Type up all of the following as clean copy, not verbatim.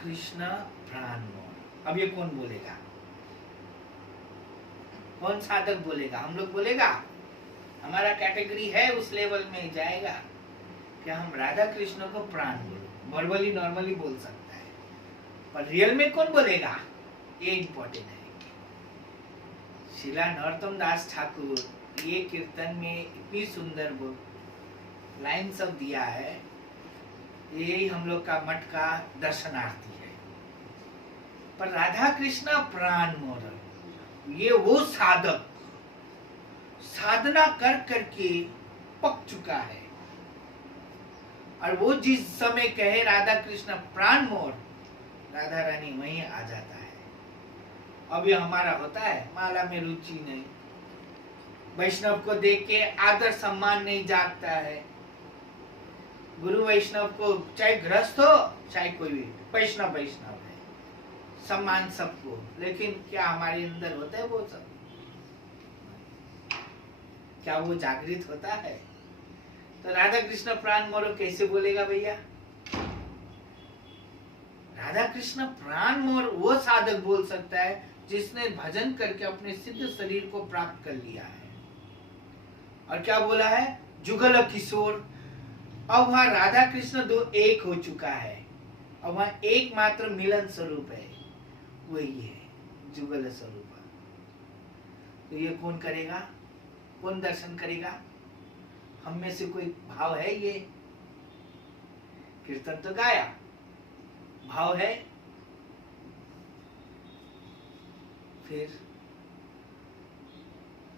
कृष्ण प्राण मोहन। अब ये कौन बोलेगा? कौन साधक बोलेगा? हम लोग बोलेगा? हमारा कैटेगरी है उस लेवल में जाएगा कि हम राधा कृष्ण को प्राण बोलो। वर्बली नॉर्मली बोल सकता है, पर रियल में कौन बोलेगा? ये इंपॉर्टेंट है। श्रीला नरोत्तम दास ठाकुर ये कीर्तन में इतनी सुंदर लाइन सब दिया है, यही हम लोग का मठ का दर्शनार्थी है। पर राधा कृष्ण प्राण मोहन, ये वो साधक साधना कर करके पक चुका है, और वो जिस समय कहे राधा कृष्ण प्राण मोर, राधा रानी वहीं आ जाता है। अब ये हमारा होता है, माला में रुचि नहीं, वैष्णव को देख के आदर सम्मान नहीं जागता है। गुरु वैष्णव को चाहे गृहस्थ हो चाहे कोई भी, वैष्णव वैष्णव है, सम्मान सबको, लेकिन क्या हमारे अंदर होता है वो सब? क्या वो जागृत होता है? तो राधा कृष्ण प्राण मोर कैसे बोलेगा भैया? राधा कृष्ण प्राण मोर वो साधक बोल सकता है जिसने भजन करके अपने सिद्ध शरीर को प्राप्त कर लिया है। और क्या बोला है? जुगल किशोर। अब वहां राधा कृष्ण दो एक हो चुका है, अब वहां एकमात्र मिलन स्वरूप है, वही है जुगल स्वरूप। तो ये कौन करेगा? कौन दर्शन करेगा? हम में से कोई भाव है? ये कीर्तन तो गाया, भाव है? फिर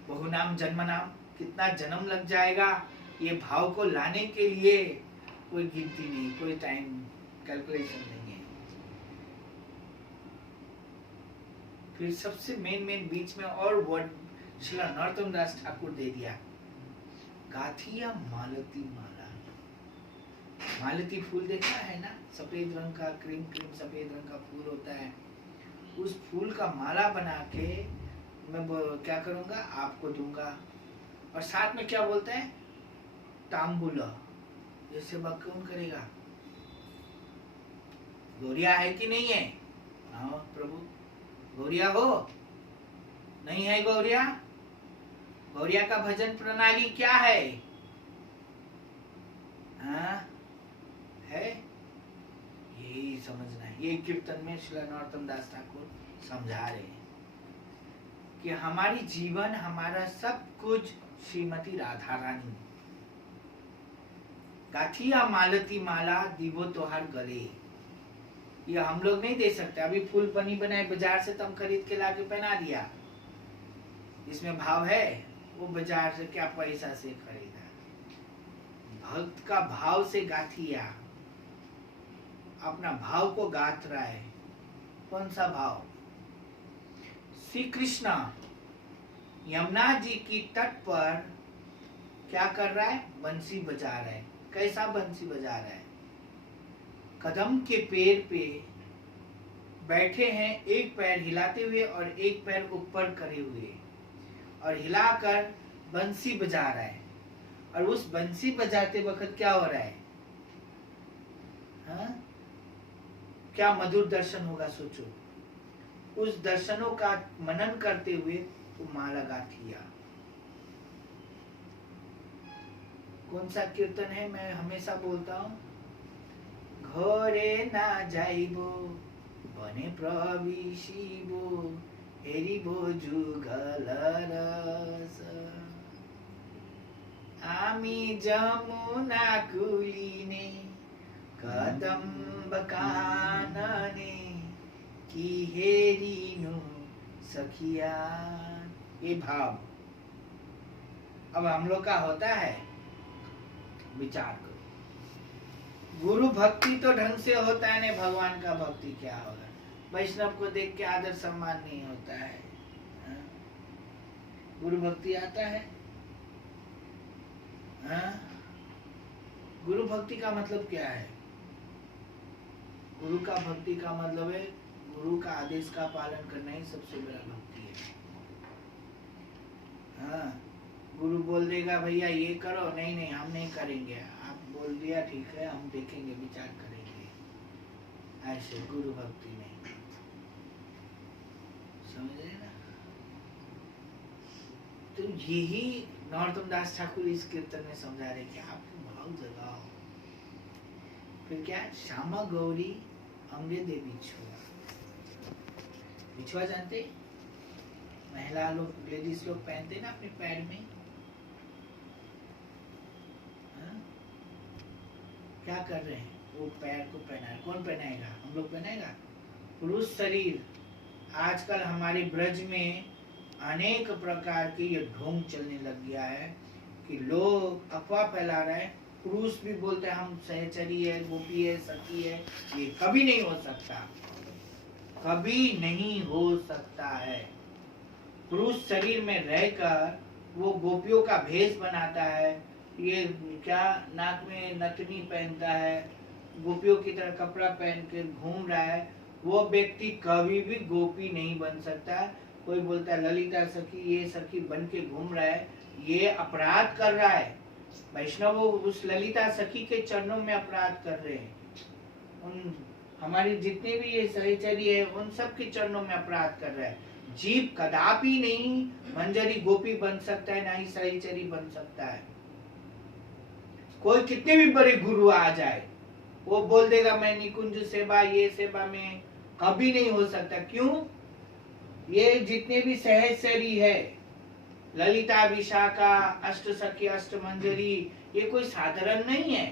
बहुनाम जन्मनाम, कितना जन्म लग जाएगा ये भाव को लाने के लिए? कोई गिनती नहीं, कोई टाइम कैलकुलेशन नहीं है। फिर सबसे मेन बीच में और वर्ड श्रीला नरोत्तम दास ठाकुर दे दिया, गाथिया मालती माला। मालती फूल देखा है ना, सफेद रंग का, क्रीम क्रीम सफेद रंग का फूल होता है। उस फूल का माला बना के मैं क्या करूंगा? आपको दूंगा। और साथ में क्या बोलते हैं? तांबूला। ये सेवा कौन करेगा? गौरिया है कि नहीं है? हाँ प्रभु, गौरिया हो? नहीं है गौरिया? गौरिया का भजन प्रणाली क्या है? हाँ है, यही समझना है। ये कीर्तन में श्री नरोत्तम दास ठाकुर समझा रहे हैं कि हमारी जीवन, हमारा सब कुछ श्रीमती राधा रानी। गाठिया मालती माला दीवो तोहार गले, ये हम लोग नहीं दे सकते। अभी फूल पनी बनाए बाजार से, तुम खरीद के लाके पहना दिया, इसमें भाव है? वो बाजार से क्या पैसा से खरीदा? भक्त का भाव से गाठिया, अपना भाव को गाथ रहा है। कौन सा भाव? श्री कृष्ण यमुना जी की तट पर क्या कर रहा है? बंसी बजा रहा है। कैसा बंसी बजा रहा है? कदम के पेड़ पे बैठे हैं, एक पैर हिलाते हुए और एक पैर ऊपर करे हुए, और हिलाकर बंसी बजा रहा है। और उस बंसी बजाते वक्त क्या हो रहा है? हाँ? क्या मधुर दर्शन होगा, सोचो। उस दर्शनों का मनन करते हुए तो माला गाठिया। कौन सा कीर्तन है? मैं हमेशा बोलता हूँ, घरे ना जाइबो बने प्रविशिबो हेरिबो जुगल रस, आमी जमुना कुलीने कदम्ब कानने की हेरिनु सखिया। ये भाव अब हम लोग का होता है। विचार करो, गुरु भक्ति तो ढंग से होता है नहीं, भगवान का भक्ति क्या होगा? वैष्णव को देख के आदर सम्मान नहीं होता है। हाँ? गुरु भक्ति आता है? हाँ? गुरु भक्ति का मतलब क्या है? गुरु का भक्ति का मतलब है गुरु का आदेश का पालन करना ही सबसे बड़ा भक्ति है। हाँ, गुरु बोल देगा भैया ये करो, नहीं नहीं हम नहीं करेंगे, आप बोल दिया ठीक है, हम देखेंगे, विचार करेंगे, ऐसे गुरु भक्ति नहीं। समझ रहे ना? तो यही नरोत्तम दास ठाकुर इस कीर्तन में समझा रहे कि आप भाव जगाओ। फिर क्या? श्यामा गौरी अंगे दे बिछुआ। बिछुआ जानते? महिला लोग, लेडीज लोग पहनते ना अपने पैर में। हाँ? क्या कर रहे हैं? वो पैर को पहना। कौन पहनाएगा? हम लोग पहनाएगा? पुरुष शरीर। आजकल हमारे ब्रज में अनेक प्रकार के ये ढोंग चलने लग गया है कि लोग अफवाह फैला रहे हैं। पुरुष भी बोलते हैं हम सहचरी है, गोपी है, सखी है। ये कभी नहीं हो सकता, कभी नहीं हो सकता है। पुरुष शरीर में रहकर वो गोपियों का भेष बनाता है, ये क्या नाक में नथनी पहनता है, गोपियों की तरह कपड़ा पहन के घूम रहा है, वो व्यक्ति कभी भी गोपी नहीं बन सकता। कोई बोलता है ललिता सखी, ये सखी बन के घूम रहा है, ये अपराध कर रहा है। वैष्णव उस ललिता सखी के चरणों में अपराध कर रहे हैं। उन हमारी जितने भी ये सहचरी है उन सब के चरणों में अपराध कर रहा है। जीव कदापि नहीं मंजरी गोपी बन सकता है, ना ही सहचरी बन सकता है। कोई कितने भी बड़े गुरु आ जाए, वो बोल देगा मैं निकुंज सेवा, ये सेवा में कभी नहीं हो सकता। क्यों? ये जितने भी सहचरी है, ललिता, विशाखा, अष्ट सखी, अष्ट मंजरी, ये कोई साधारण नहीं है।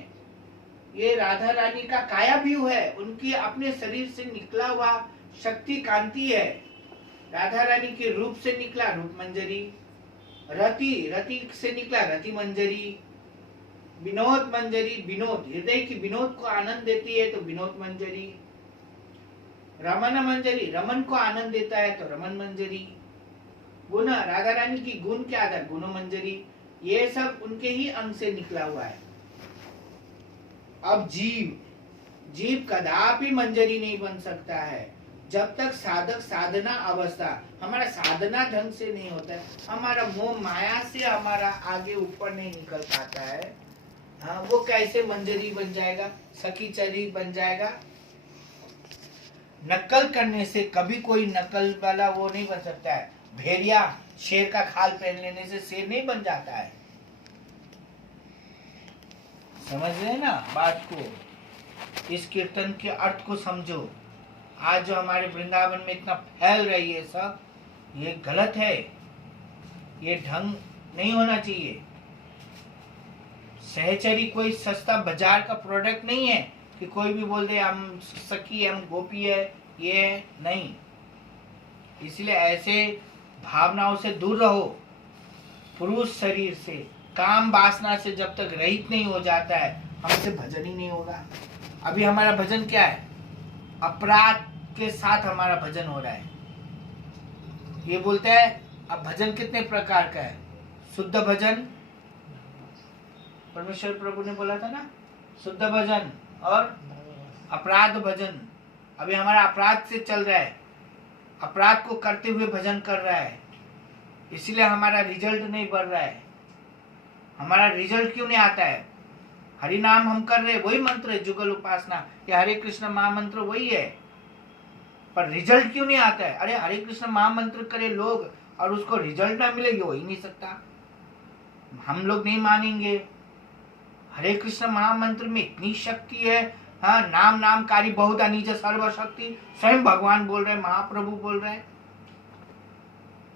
ये राधा रानी का काया व्यू है, उनकी अपने शरीर से निकला हुआ शक्ति कांति है। राधा रानी के रूप से निकला रूप मंजरी, रति से निकला रति मंजरी, विनोद मंजरी, विनोद हृदय की विनोद को आनंद देती है तो विनोद मंजरी, रमन मंजरी रमन को आनंद देता है तो रमन मंजरी, गुण राधा रानी की गुण के आधार गुण मंजरी, ये सब उनके ही अंग से निकला हुआ है। अब जीव कदापि मंजरी नहीं बन सकता है जब तक साधक साधना अवस्था, हमारा साधना ढंग से नहीं होता है, हमारा मोह माया से हमारा आगे ऊपर नहीं निकल पाता है। हाँ, वो कैसे मंजरी बन जाएगा, सखी चरी बन जाएगा? नकल करने से कभी कोई नकल वाला वो नहीं बन सकता है। भेड़िया शेर का खाल पहन लेने से शेर नहीं बन जाता है। समझ रहे ना बात को? इस कीर्तन के अर्थ को समझो। आज जो हमारे वृंदावन में इतना फैल रही है सब, ये गलत है, ये ढंग नहीं होना चाहिए। सहचरी कोई सस्ता बाजार का प्रोडक्ट नहीं है कि कोई भी बोल दे हम सखी हम गोपी है, ये है नहीं। इसलिए ऐसे भावनाओं से दूर रहो। पुरुष शरीर से, काम वासना से जब तक रहित नहीं हो जाता है, हमसे भजन ही नहीं होगा। अभी हमारा भजन क्या है? अपराध के साथ हमारा भजन हो रहा है। ये बोलते हैं अब भजन कितने प्रकार का है? शुद्ध भजन, परमेश्वर प्रभु ने बोला था ना, शुद्ध भजन और अपराध भजन। अभी हमारा अपराध से चल रहा है, अपराध को करते हुए भजन कर रहा है, इसलिए हमारा रिजल्ट नहीं बढ़ रहा है। हमारा रिजल्ट क्यों नहीं आता है? हरि नाम हम कर रहे, वही मंत्र है, जुगल उपासना या हरे कृष्ण महामंत्र वही है, पर रिजल्ट क्यों नहीं आता है? अरे हरे कृष्ण महामंत्र करे लोग और उसको रिजल्ट ना मिले, हो ही नहीं सकता। हम लोग नहीं मानेंगे। हरे कृष्ण महामंत्र में इतनी शक्ति है। हाँ, नाम नामकारी बहुत अनिज सर्वशक्ति, स्वयं भगवान बोल रहे, महाप्रभु बोल रहे।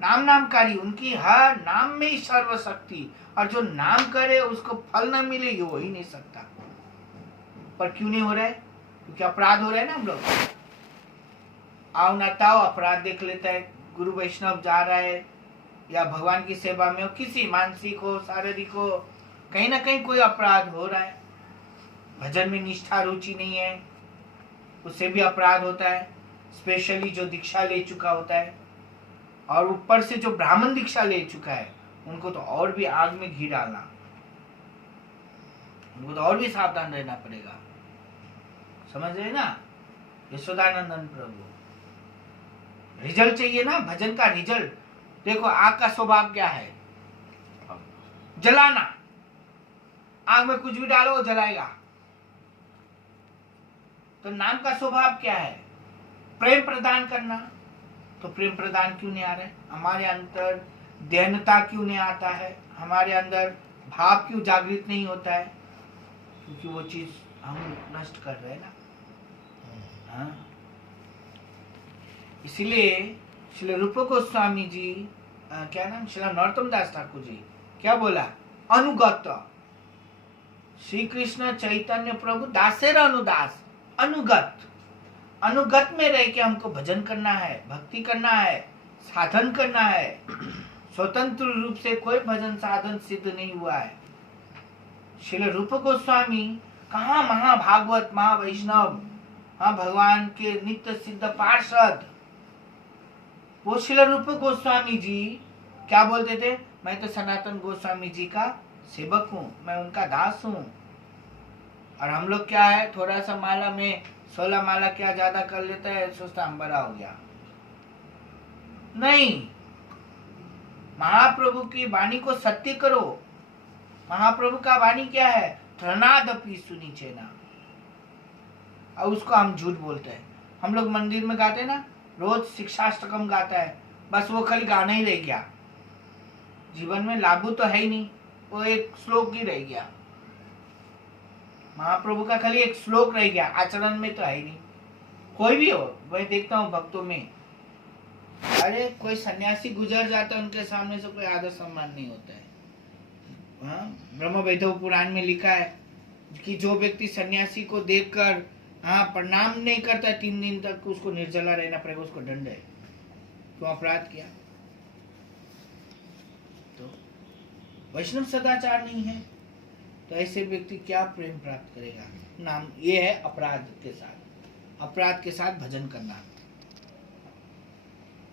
नाम नामकारी, उनकी हर नाम में ही सर्वशक्ति, और जो नाम करे उसको फल न मिले, ये हो ही नहीं सकता। पर क्यों नहीं हो रहा है? क्योंकि अपराध हो रहा है ना हम लोग। आओ ना ताओ अपराध देख लेता है, गुरु वैष्णव जा रहा है या भगवान की सेवा में हो, किसी मानसिक हो शारीरिक हो, कहीं ना कहीं कोई अपराध हो रहा है। भजन में निष्ठा रुचि नहीं है, उससे भी अपराध होता है। स्पेशली जो दीक्षा ले चुका होता है, और ऊपर से जो ब्राह्मण दीक्षा ले चुका है, उनको तो और भी आग में घी डालना, उनको तो और भी सावधान रहना पड़ेगा। समझ रहे ना? यशोदानंदन प्रभु, रिजल्ट चाहिए ना, भजन का रिजल्ट। देखो आग का स्वभाव क्या है? जलाना। आग में कुछ भी डालो वो जलाएगा। तो नाम का स्वभाव क्या है? प्रेम प्रदान करना। तो प्रेम प्रदान क्यों नहीं आ रहा है? हमारे अंदर दयालुता क्यों नहीं आता है? हमारे अंदर भाव क्यों जागृत नहीं होता है? क्योंकि वो चीज हम नष्ट कर रहे हैं ना। हाँ, इसलिए श्री रूप गोस्वामी जी, क्या नाम, श्री नरोत्तम दास ठाकुर जी क्या बोला? अनुगत श्री कृष्ण चैतन्य प्रभु दासेर अनुदास। अनुगत, अनुगत में रह के हमको भजन करना है, भक्ति करना है, साधन करना है। स्वतंत्र रूप से कोई भजन साधन सिद्ध नहीं हुआ है। श्री रूप गोस्वामी कहाँ महाभागवत महावैष्णव, हाँ भगवान के नित्य सिद्ध पार्षद, वो श्री रूप गोस्वामी जी क्या बोलते थे? मैं तो सनातन गोस्वामी जी का सेवक हूँ, मैं उनका दास हूँ। और हम लोग क्या है, थोड़ा सा माला में 16 माला क्या ज्यादा कर लेता है, सोचता हम बड़ा हो गया। नहीं, महाप्रभु की वाणी को सत्य करो। महाप्रभु का वाणी क्या है? त्रणादपि सुनिचेना। और उसको हम झूठ बोलते हैं। हम लोग मंदिर में गाते हैं ना, रोज शिक्षाष्टकम गाता है, बस वो खाली गाना ही रह गया, जीवन में लागू तो है ही नहीं, वो एक श्लोक ही रह गया। महाप्रभु का खाली एक श्लोक रह गया, आचरण में तो है ही नहीं। कोई भी हो, मैं देखता हूँ भक्तों में, अरे कोई सन्यासी गुजर जाता है, उनके सामने से कोई आदर सम्मान नहीं होता है। ब्रह्म वैधव पुराण में लिखा है कि जो व्यक्ति सन्यासी को देखकर प्रणाम नहीं करता 3 दिन तक, उसको निर्जला रहना पड़ेगा, उसको दंड है। क्यों? अपराध किया। तो वैष्णव सदाचार नहीं है, तो ऐसे व्यक्ति क्या प्रेम प्राप्त करेगा? नाम ये है अपराध के साथ, अपराध के साथ भजन करना।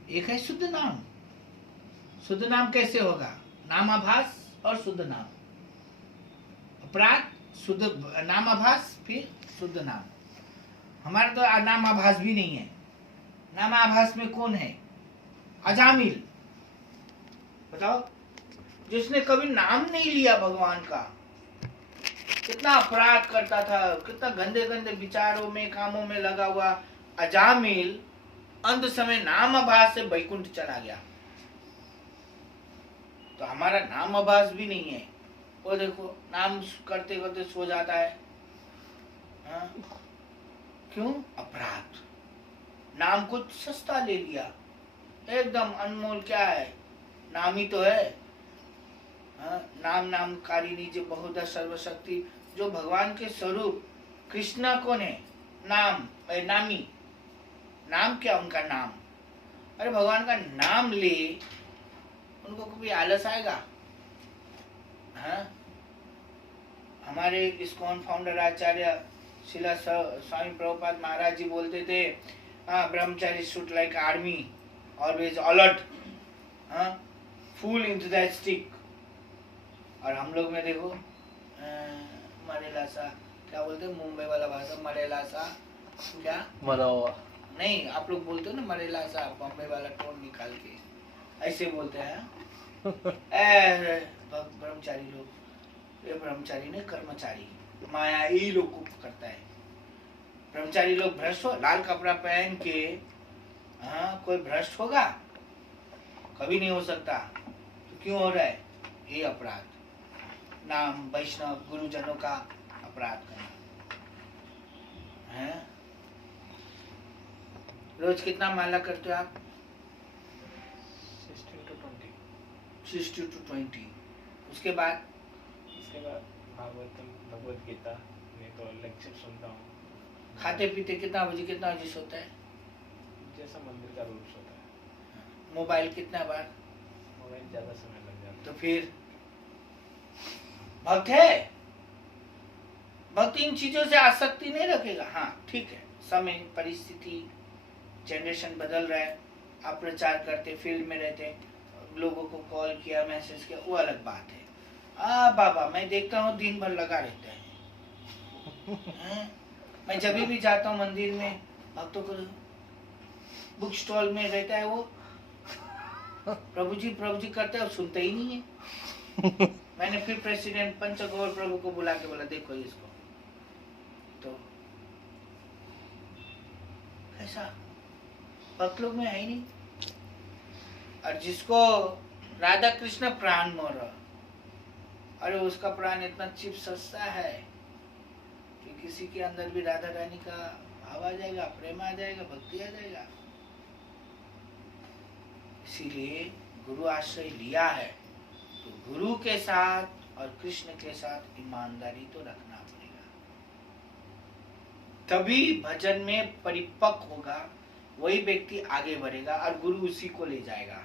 एक है शुद्ध नाम। शुद्ध नाम कैसे होगा? नामाभास और शुद्ध नाम। अपराध, शुद्ध नामाभास, फिर शुद्ध नाम। हमारा तो नामाभास भी नहीं है। नामाभास में कौन है? अजामिल। बताओ, जिसने कभी नाम नहीं लिया भगवान का, कितना अपराध करता था, कितना गंदे गंदे विचारों में कामों में लगा हुआ अजामिल, अंत समय नामाभास से वैकुंठ चला गया। तो हमारा नामाभास भी नहीं है। वो देखो नाम करते करते सो जाता है। हाँ? क्यों? अपराध। नाम को सस्ता ले लिया, एकदम अनमोल। क्या है? नाम ही तो है। हाँ? नाम नामकारिणी जो बहुधा सर्वशक्ति, जो भगवान के स्वरूप कृष्णा कौन है? नाम, नामी। नाम क्या? उनका नाम। अरे भगवान का नाम ले, उनको कभी आलस आएगा? हाँ? हमारे इस्कॉन फाउंडर आचार्य शिला स्वामी प्रभुपाद महाराज जी बोलते थे, ब्रह्मचारी should like army, always alert, full enthusiastic. और हम लोग में देखो मरेला सा, क्या बोलते हैं मुंबई वाला भाषा, मरेला सा, क्या मरा हुआ नहीं, आप लोग बोलते हो ना मरेला सा, बॉम्बे वाला टोन निकाल के ऐसे बोलते हैं। ब्रह्मचारी लोग, ये ब्रह्मचारी ने कर्मचारी, माया ही लोग को करता है। ब्रह्मचारी लोग भ्रष्ट हो, लाल कपड़ा पहन के हाँ कोई भ्रष्ट होगा? कभी नहीं हो सकता। तो क्यों हो रहा है ये अपराध? नाम वैष्णव गुरुजनों का अपराध करना है। रोज कितना माला करते हो आप? 60 to 20। उसके बाद भागवतम, भगवत गीता, नहीं तो लेक्चर सुनता हूँ। खाते पीते कितना बजे सोता है? जैसा मंदिर का रूल्स होता है। मोबाइल कितना बार? मोबाइल ज्यादा समय लग जाता है। तो फिर भक्त है? भक्त इन चीजों से आसक्ति नहीं रखेगा। हाँ ठीक है, समय, परिस्थिति, जनरेशन बदल रहा है, आप प्रचार करते, फील्ड में रहते, लोगों को कॉल किया, मैसेज किया, वो अलग बात है। बाबा मैं देखता हूँ दिन भर लगा रहता है। मैं जब भी जाता हूँ मंदिर में, भक्तों को बुक स्टॉल में रहता है, वो प्रभु जी करते हैं और सुनते ही नहीं है। मैंने फिर प्रेसिडेंट पंचगौर प्रभु को बुला के बोला, देखो इसको तो कैसा भक्त लोग में है ही नहीं। और जिसको राधा कृष्ण प्राण मोर, अरे उसका प्राण इतना चिप सस्ता है कि किसी के अंदर भी राधा रानी का भाव आ जाएगा, प्रेम आ जाएगा, भक्ति आ जाएगा। इसीलिए गुरु आश्रय लिया है तो गुरु के साथ और कृष्ण के साथ ईमानदारी तो रखना पड़ेगा, तभी भजन में परिपक्व होगा, वही व्यक्ति आगे बढ़ेगा और गुरु उसी को ले जाएगा।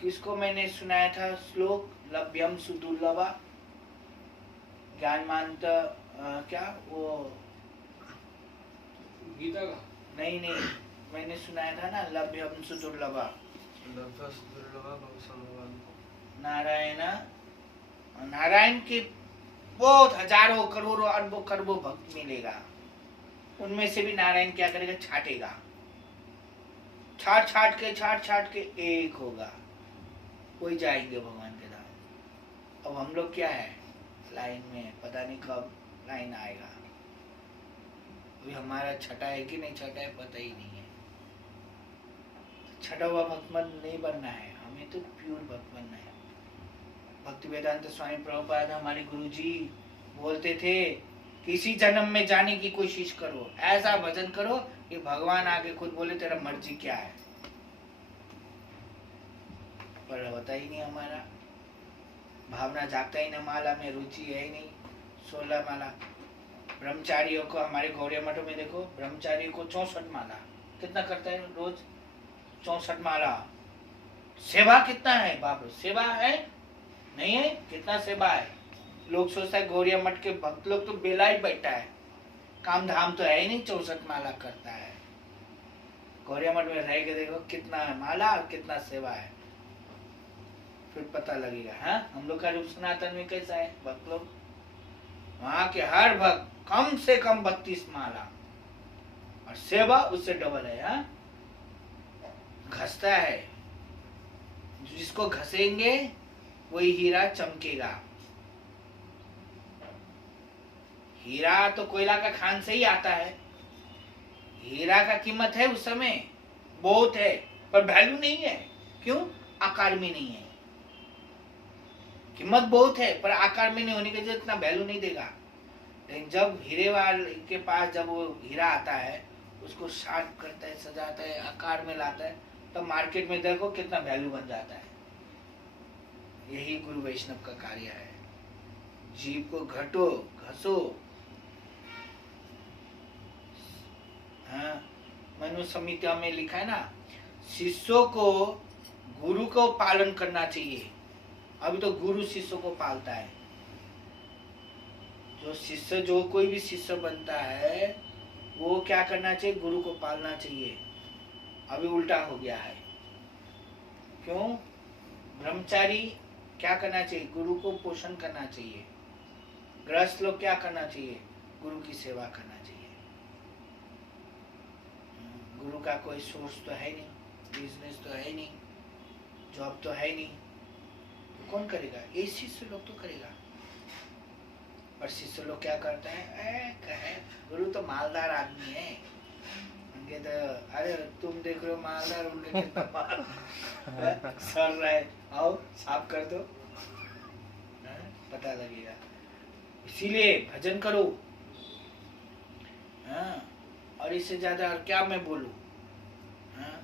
किसको मैंने सुनाया था श्लोक, लभ्यम सुदुर्लभा, ज्ञानमांत क्या वो गीता का? नहीं मैंने सुनाया था ना, लभ्यम सुदुर्लभा, नारायण के बहुत हजारों करोड़ों अरबों खरबों भक्त मिलेगा, उनमें से भी नारायण क्या करेगा? छाटेगा, छाट के एक होगा, कोई जाएंगे भगवान के धाम। अब हम लोग क्या है, लाइन में, पता नहीं कब लाइन आएगा। अभी हमारा छठा है कि नहीं छठा है पता ही नहीं है। छठा हुआ भक्तमंद नहीं बनना है, हमें तो प्योर भक्त बनना है। भक्ति वेदांत स्वामी प्रभुपाद हमारे गुरुजी बोलते थे, किसी जन्म में जाने की कोशिश करो, ऐसा भजन करो कि भगवान आगे खुद बोले तेरा मर्जी क्या है। पर होता ही नहीं हमारा, भावना जागता ही नहीं, माला में रुचि है ही नहीं। 16 माला ब्रह्मचारियों को, हमारे गौड़िया मठों में देखो, ब्रह्मचारियों को 64 माला, कितना करता है रोज? 64 माला। सेवा कितना है? बाप रे, सेवा है नहीं है? कितना सेवा है? लोग सोचता है गौड़िया मठ के भक्त लोग तो बेला ही बैठा है, काम धाम तो है ही नहीं, 64 माला करता है। गौड़िया मठ में रह के देखो कितना माला और कितना सेवा है, फिर पता लगेगा। हाँ, हम लोग का रूप सनातन में कैसा है भक्त लोग? वहां के हर भक्त कम से कम 32 माला, और सेवा उससे डबल है। हाँ, घसता है, जिसको घसेंगे वही हीरा चमकेगा। हीरा तो कोयला का खान से ही आता है। हीरा का कीमत है उस समय बहुत है, पर वैल्यू नहीं है। क्यों? आकार में नहीं है। कीमत बहुत है, पर आकार में नहीं होने की वजह इतना वैल्यू नहीं देगा। लेकिन जब हीरे वाले के पास जब वो हीरा आता है, उसको शार्प करता है, सजाता है, आकार में लाता है, तब मार्केट में देखो कितना वैल्यू बन जाता है। यही गुरु वैष्णव का कार्य है। जीव को घटो घसो। हाँ, मनु संहिता में लिखा है ना, शिष्यों को गुरु को पालन करना चाहिए। अभी तो गुरु शिष्यों को पालता है। जो कोई भी शिष्य बनता है वो क्या करना चाहिए? गुरु को पालना चाहिए। अभी उल्टा हो गया है। क्यों? ब्रह्मचारी क्या करना चाहिए? गुरु को पोषण करना चाहिए। गृहस्थ लोग क्या करना चाहिए? गुरु की सेवा करना चाहिए। गुरु का कोई सोर्स तो है नहीं, बिजनेस तो है नहीं, जॉब तो है नहीं, तो कौन करेगा? ये शिष्य लोग तो करेगा। पर शिष्य लोग क्या करते हैं? गुरु तो मालदार आदमी है, उनके तो अरे तुम देख रहे हो मालदार, उनके कितना माल सर रहा है, आओ साफ कर दो, पता लगेगा। इसीलिए भजन करो। हाँ, और इससे ज्यादा और क्या मैं बोलूं? हाँ,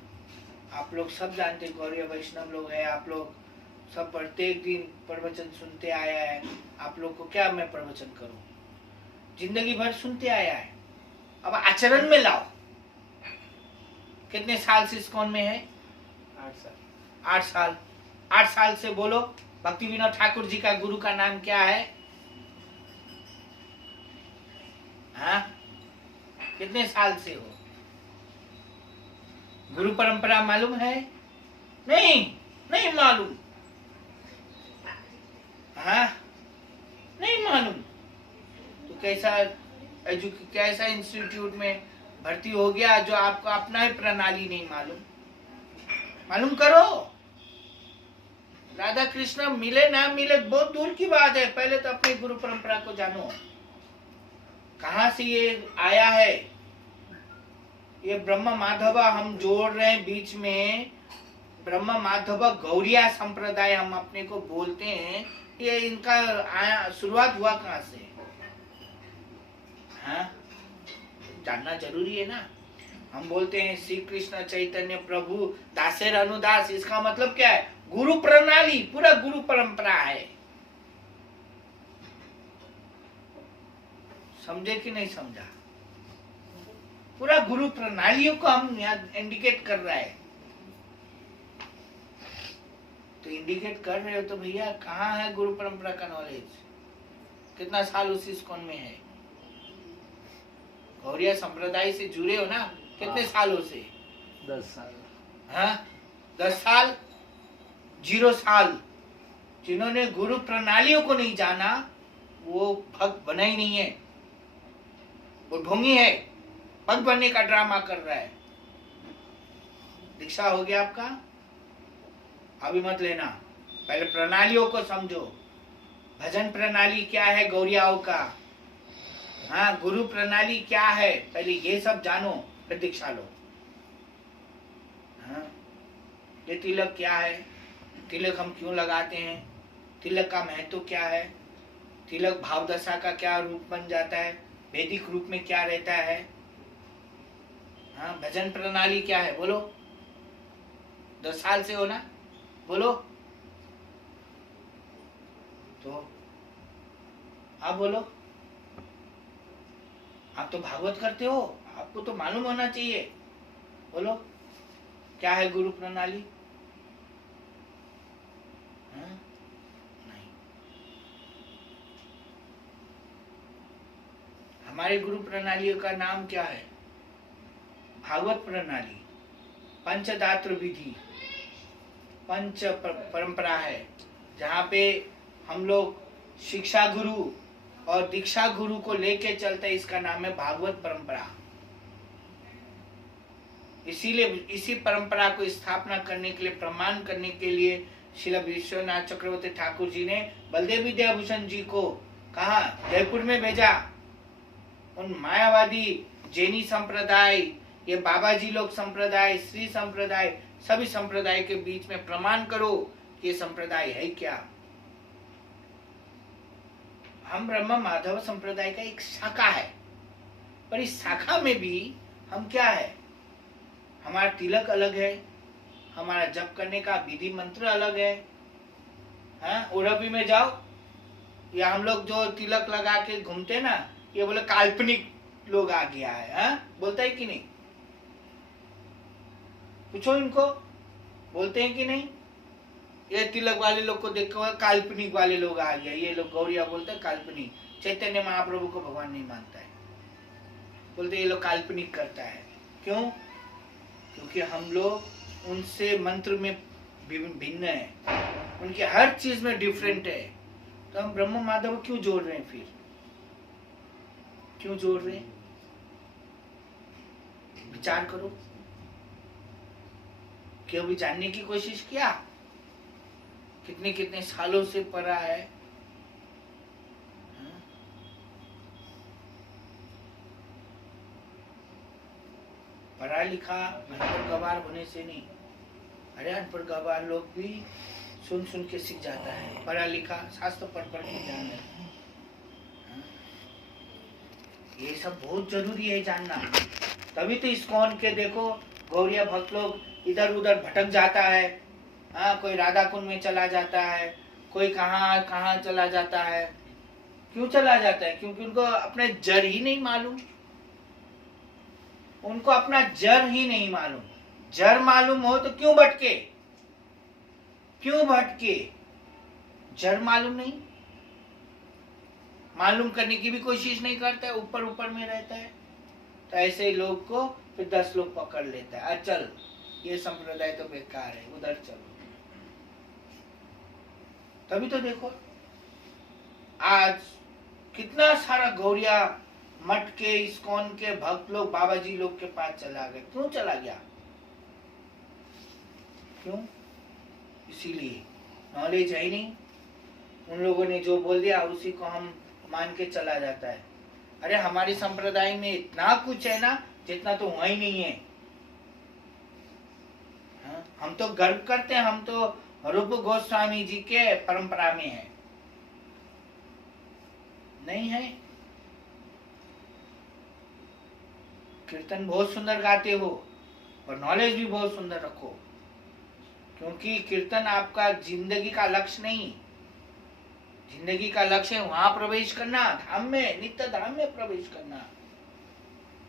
आप लोग सब जानते, गौरीय वैष्णव लोग हैं, आप लोग सब प्रत्येक दिन प्रवचन सुनते आया है। आप लोग को क्या मैं प्रवचन करूं? जिंदगी भर सुनते आया है, अब आचरण में लाओ। कितने साल से इस्कॉन में है? 8 साल। 8 साल। 8 साल से बोलो, भक्ति विनोद ठाकुर जी का गुरु का नाम क्या है? हाँ, कितने साल से हो? गुरु परंपरा मालूम है? नहीं मालूम। हाँ, नहीं मालूम। तो कैसा इंस्टीट्यूट में भर्ती हो गया जो आपको अपना ही प्रणाली नहीं मालूम करो। राधा कृष्ण मिले ना मिले बहुत दूर की बात है, पहले तो अपनी गुरु परंपरा को जानो। कहां से ये आया है? ये ब्रह्म माधव हम जोड़ रहे हैं बीच में। ब्रह्म माधव गौरिया संप्रदाय हम अपने को बोलते हैं। ये इनका शुरुआत हुआ कहां से? हाँ, जानना जरूरी है ना। हम बोलते हैं श्री कृष्ण चैतन्य प्रभु दासेर अनुदास, इसका मतलब क्या है? गुरु प्रणाली, पूरा गुरु परंपरा है। समझे कि नहीं समझा? पूरा गुरु प्रणालियों को हम यहाँ इंडिकेट कर रहा है। तो इंडिकेट कर रहे हो तो भैया कहाँ है गुरु परंपरा का नॉलेज? कितना साल उस इस्कॉन में है? गौरिया संप्रदाय से जुड़े हो ना, कितने सालों से? 10 साल। हाँ, 10 साल? 0 साल। जिन्होंने गुरु प्रणालियों को नहीं जाना वो भक्त बना ही नहीं है, वो ढोंगी है, भक्त बनने का ड्रामा कर रहा है। दीक्षा हो गया आपका? अभी मत लेना, पहले प्रणालियों को समझो। भजन प्रणाली क्या है गौरियाओं का? हाँ, गुरु प्रणाली क्या है? पहले ये सब जानो, फिर दीक्षा लो। हाँ, ये तिलक क्या है? तिलक हम क्यों लगाते हैं? तिलक का महत्व क्या है? तिलक भाव दशा का क्या रूप बन जाता है? वैदिक रूप में क्या रहता है? हाँ, भजन प्रणाली क्या है? बोलो। 10 साल से हो ना, बोलो। तो आप बोलो, आप तो भागवत करते हो, आपको तो मालूम होना चाहिए। बोलो, क्या है गुरु प्रणाली? हाँ? नहीं। हमारे गुरु प्रणालियों का नाम क्या है? भागवत प्रणाली, पंचदात्र विधि, पंच परंपरा है, जहाँ पे हम लोग शिक्षा गुरु और दीक्षा गुरु को लेके चलते हैं। इसका नाम है भागवत परंपरा। इसीलिए इसी परंपरा को स्थापना करने के लिए, प्रमाण करने के लिए श्रील विश्वनाथ चक्रवर्ती ठाकुर जी ने बलदेव विद्याभूषण जी को कहा, जयपुर में भेजा। उन मायावादी जैनी संप्रदाय, ये बाबा जी लोग संप्रदाय, श्री संप्रदाय, सभी संप्रदाय के बीच में प्रमाण करो कि ये संप्रदाय है क्या। हम ब्रह्म माधव संप्रदाय का एक शाखा है, पर इस शाखा में भी हम क्या है, हमारा तिलक अलग है, हमारा जप करने का विधि मंत्र अलग है। हाँ, उड़पी में जाओ, या हम लोग जो तिलक लगा के घूमते ना, ये बोले काल्पनिक लोग आ गया है। हाँ, बोलता है कि नहीं? पूछो इनको, बोलते हैं कि नहीं? ये तिलक वाले लोग को देखो, काल्पनिक वाले लोग आ गया। ये लोग गौरिया बोलते हैं काल्पनिक, चैतन्य महाप्रभु को भगवान नहीं मानता है, बोलते ये लोग काल्पनिक करता है। क्यों? क्योंकि हम लोग उनसे मंत्र में भिन्न है, उनके हर चीज में डिफरेंट है। तो हम ब्रह्म माधव क्यों जोड़ रहे हैं? फिर क्यों जोड़ रहे हैं? विचार करो, क्यों भी जानने की कोशिश किया? कितने कितने सालों से पढ़ा है। पढ़ा लिखा अनपढ़ गवार होने से नहीं। अरे अनपढ़ गवार लोग भी सुन सुन के सीख जाता है, पढ़ा लिखा शास्त्र पढ़ पढ़ के जान है। ये सब बहुत जरूरी है जानना। तभी तो इस्कॉन के देखो गौरिया भक्त लोग इधर उधर भटक जाता है। हाँ, कोई राधा कुंड में चला जाता है, कोई कहाँ कहाँ चला जाता है। क्यों चला जाता है? क्योंकि उनको अपने जड़ ही नहीं मालूम। उनको अपना जड़ ही नहीं मालूम। जड़ मालूम हो तो क्यों भटके? क्यों भटके? जड़ मालूम नहीं, मालूम करने की भी कोशिश नहीं करता है, ऊपर ऊपर में रहता है। तो ऐसे ही लोग को फिर 10 लोग पकड़ लेता है। चल, ये संप्रदाय तो बेकार है, उधर चलो। तभी तो देखो आज कितना सारा गौरिया मठ के इस्कॉन के भक्त लोग बाबा जी लोग के पास चला गए। क्यों चला गया? क्यों? इसीलिए नॉलेज है ही नहीं। उन लोगों ने जो बोल दिया उसी को हम मान के चला जाता है। अरे हमारी संप्रदाय में इतना कुछ है ना, जितना तो वही नहीं है। हाँ? हम तो गर्व करते हैं, हम तो रूप गोस्वामी जी के परंपरा में है। नहीं है? कीर्तन बहुत सुंदर गाते हो और नॉलेज भी बहुत सुंदर रखो, क्योंकि कीर्तन आपका जिंदगी का लक्ष्य नहीं। जिंदगी का लक्ष्य है वहां प्रवेश करना, धाम में, नित्य धाम में प्रवेश करना।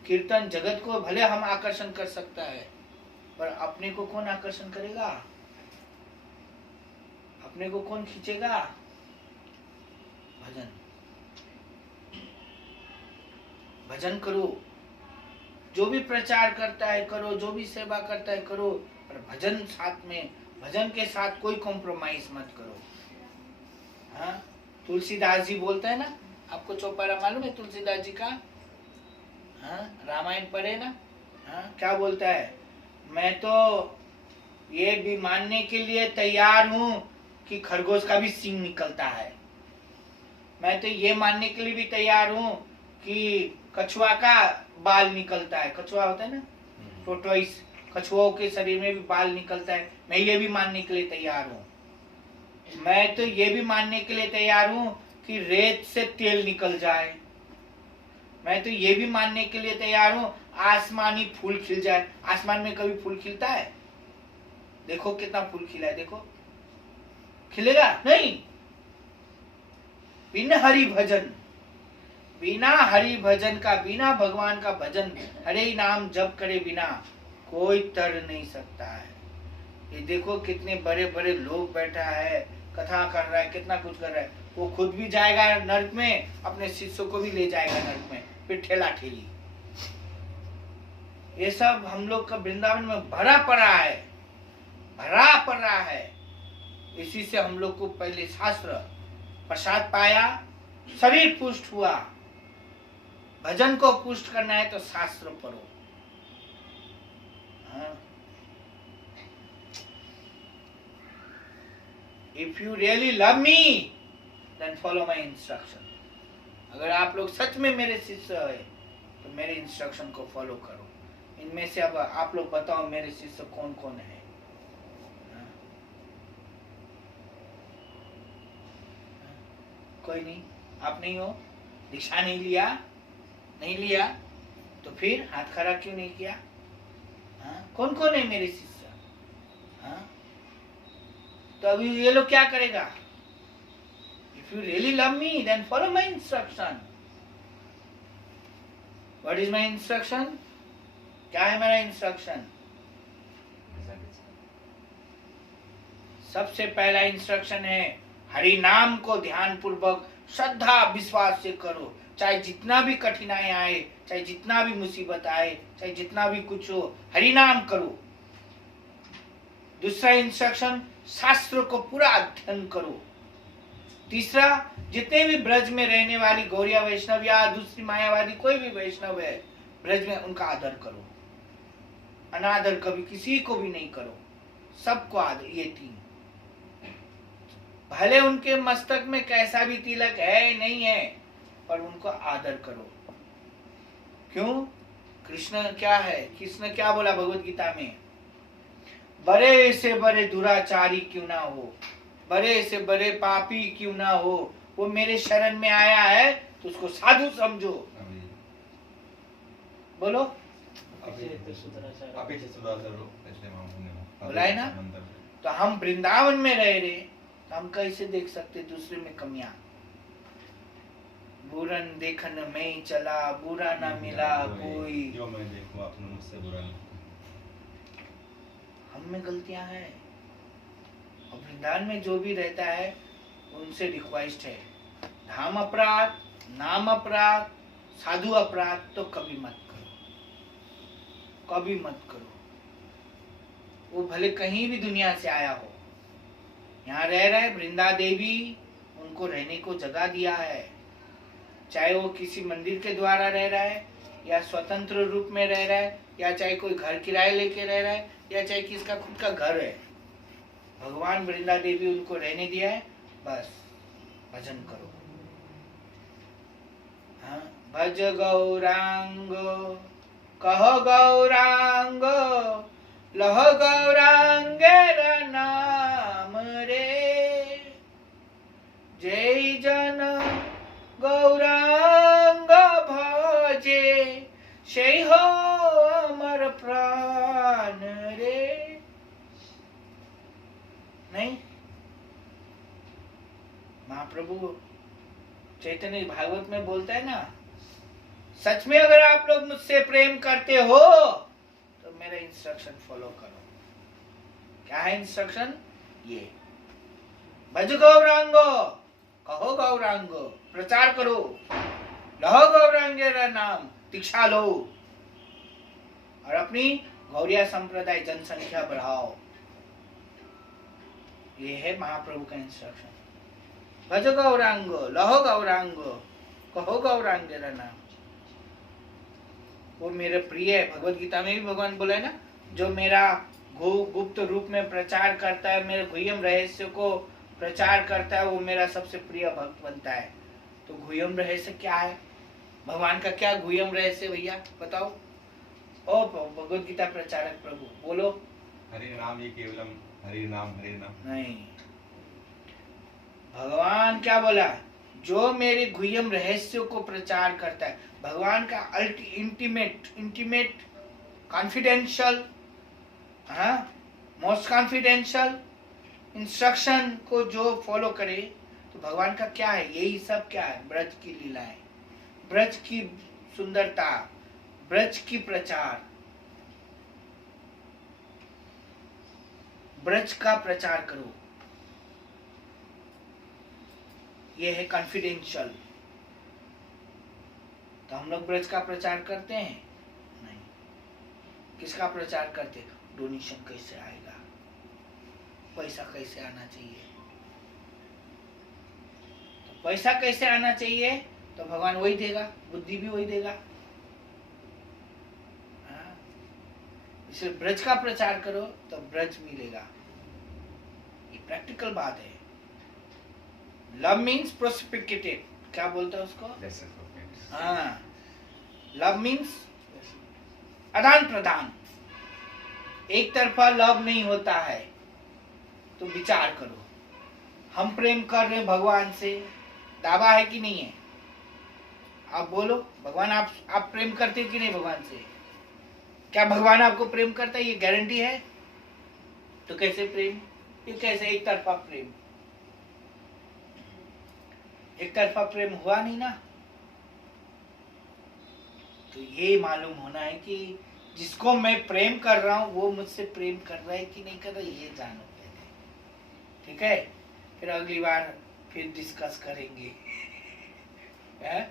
कीर्तन जगत को भले हम आकर्षण कर सकता है, पर अपने को कौन आकर्षण करेगा? अपने को कौन खींचेगा? भजन। भजन करो, जो भी प्रचार करता है करो, जो भी सेवा करता है करो, पर भजन साथ में, भजन के साथ कोई कॉम्प्रोमाइज मत करो। हाँ, तुलसीदास जी बोलते हैं ना, आपको चौपारा मालूम है तुलसीदास जी का? हाँ, रामायण पढ़े ना? हाँ, क्या बोलता है? मैं तो ये भी मानने के लिए तैयार हूं कि खरगोश का भी सींग निकलता है। मैं तो ये मानने के लिए भी तैयार हूं कि कछुआ का बाल निकलता है। कछुआ होता है ना, टोटोइस, कछुओं के शरीर में भी बाल निकलता है। मैं ये भी मानने के लिए तैयार हूँ। मैं तो ये भी मानने के लिए तैयार हूँ कि रेत से तेल निकल जाए। मैं तो ये भी मानने के लिए तैयार हूँ आसमानी फूल खिल जाए। आसमान में कभी फूल खिलता है? देखो कितना फूल खिला है, देखो। खिलेगा नहीं। बिना हरि भजन, बिना हरि भजन का, बिना भगवान का भजन, हरे नाम जप करे बिना कोई तर नहीं सकता है। ये देखो कितने बड़े बड़े लोग बैठा है, कथा कर रहा है, कितना कुछ कर रहा है। वो खुद भी जाएगा नरक में, अपने शिष्यों को भी ले जाएगा नरक में, फिर ठेला ठेली। ये सब हम लोग का वृंदावन में भरा पड़ा है, भरा पड़ा है। इसी से हम लोग को पहले शास्त्र प्रसाद पाया, शरीर पुष्ट हुआ। भजन को पुष्ट करना है तो शास्त्र पढ़ो। If you really love me, then follow my instruction. अगर आप लोग सच में मेरे शिष्य है तो मेरे इंस्ट्रक्शन को फॉलो करो। इनमें से अब आप लोग बताओ मेरे शिष्य कौन कौन है? कोई नहीं। आप नहीं हो, दीक्षा नहीं लिया, नहीं लिया, तो फिर हाथ खड़ा क्यों नहीं किया? हाँ? कौन कौन है मेरे शिष्य? हाँ? तो अभी ये लोग क्या करेगा? If you really love me then follow my instruction. What is my instruction? क्या है मेरा इंस्ट्रक्शन? सबसे पहला इंस्ट्रक्शन है हरि नाम को ध्यान पूर्वक श्रद्धा विश्वास से करो, चाहे जितना भी कठिनाई आए, चाहे जितना भी मुसीबत आए, चाहे जितना भी कुछ हो, हरि नाम करो। दूसरा इंस्ट्रक्शन, शास्त्र को पूरा अध्ययन करो। तीसरा, जितने भी ब्रज में रहने वाली गौरिया वैष्णव या दूसरी मायावादी कोई भी वैष्णव है ब्रज में, उनका आदर करो। अनादर कभी किसी को भी नहीं करो, सबको आदर। ये तीन, भले उनके मस्तक में कैसा भी तिलक है नहीं है, पर उनको आदर करो। क्यों? कृष्ण क्या है? कृष्ण क्या बोला भगवत गीता में? बड़े से बड़े दुराचारी क्यों ना हो, बड़े से बड़े पापी क्यों ना हो, वो मेरे शरण में आया है तो उसको साधु समझो। बोलो, बोला है ना? तो हम वृंदावन में रह रहे, तो हम कैसे देख सकते दूसरे में कमियां? बुरन देखन में चला, बुरा ना मिला कोई, जो मैं देखूं आपने मुझसे बुरा नहीं। हम में गलतियां हैं। और वृंदावन में जो भी रहता है उनसे रिक्वेस्ट है, धाम अपराध, नाम अपराध, साधु अपराध तो कभी मत करो, कभी मत करो। वो भले कहीं भी दुनिया से आया हो, यहाँ रह रहा है, वृंदा देवी उनको रहने को जगह दिया है। चाहे वो किसी मंदिर के द्वारा रह रहा है, या स्वतंत्र रूप में रह रहा है, या चाहे कोई घर किराए लेके रह रहा है, या चाहे किसका खुद का घर है, भगवान वृंदा देवी उनको रहने दिया है। बस भजन करो। हाँ? भज गौरांग, कहो गौरांग, लह गौरांगेर नाम रे, जय जन गौरांग भजे, से हो अमर प्राण रे। नहीं? महाप्रभु चैतन्य भागवत में बोलता है ना, सच में अगर आप लोग मुझसे प्रेम करते हो तो मेरा इंस्ट्रक्शन फॉलो करो। क्या है इंस्ट्रक्शन? ये भज गौरांगो, कहो गौरांगो, प्रचार करो, लहो गौरांगेरा नाम, दीक्षा लो, और अपनी गौरिया संप्रदाय जनसंख्या बढ़ाओ। ये है महाप्रभु का इंस्ट्रक्शन। भज गौरांगो, लहो गौरांगो, कहो गौरांगेरा नाम। वो मेरे प्रिय है। भगवत गीता में भी भगवान बोला है ना, जो मेरा गुप्त रूप में प्रचार करता है, मेरे गुह्यम रहस्य को प्रचार करता है, वो मेरा सबसे प्रिय भक्त बनता है। तो गुह्यम रहस्य क्या है? भगवान का क्या गुह्यम रहस्य भैया बताओ? ओ भगवत गीता प्रचारक प्रभु बोलो। हरि नाम, ये केवलम हरि नाम, हरि नाम नहीं, भगवान क्या बोला? जो मेरे गुह्यम रहस्यों को प्रचार करता है, भगवान का इंटीमेट कॉन्फिडेंशियल, हाँ, मोस्ट कॉन्फिडेंशियल इंस्ट्रक्शन को जो फॉलो करे, तो भगवान का क्या है? यही सब क्या है? ब्रज की लीलाएं, ब्रज की सुंदरता, ब्रज की प्रचार, ब्रज का प्रचार करो। ये है कॉन्फिडेंशियल। तो हम लोग ब्रज का प्रचार करते हैं? नहीं। किसका प्रचार करते? डोनेशन कैसे आएगा, पैसा कैसे आना चाहिए। तो पैसा कैसे आना चाहिए तो भगवान वही देगा, बुद्धि भी वही देगा। इसलिए ब्रज का प्रचार करो तो ब्रज मिलेगा। ये प्रैक्टिकल बात है। लव मीन्स प्रोस्पिकेटेड, क्या बोलते हैं उसको? हाँ, लव मीन्स आदान प्रदान। एक तरफा लव नहीं होता है। तो विचार करो, हम प्रेम कर रहे हैं भगवान से, दावा है कि नहीं है? आप बोलो। भगवान आप प्रेम करते हो कि नहीं भगवान से? क्या भगवान आपको प्रेम करता है? ये गारंटी है? तो कैसे प्रेम? ये कैसे एक तरफा प्रेम? एक तरफा प्रेम हुआ नहीं ना। तो ये मालूम होना है कि जिसको मैं प्रेम कर रहा हूं वो मुझसे प्रेम कर रहा है कि नहीं कर रहा है, ये जानो पहले। ठीक है, फिर अगली बार फिर डिस्कस करेंगे। है?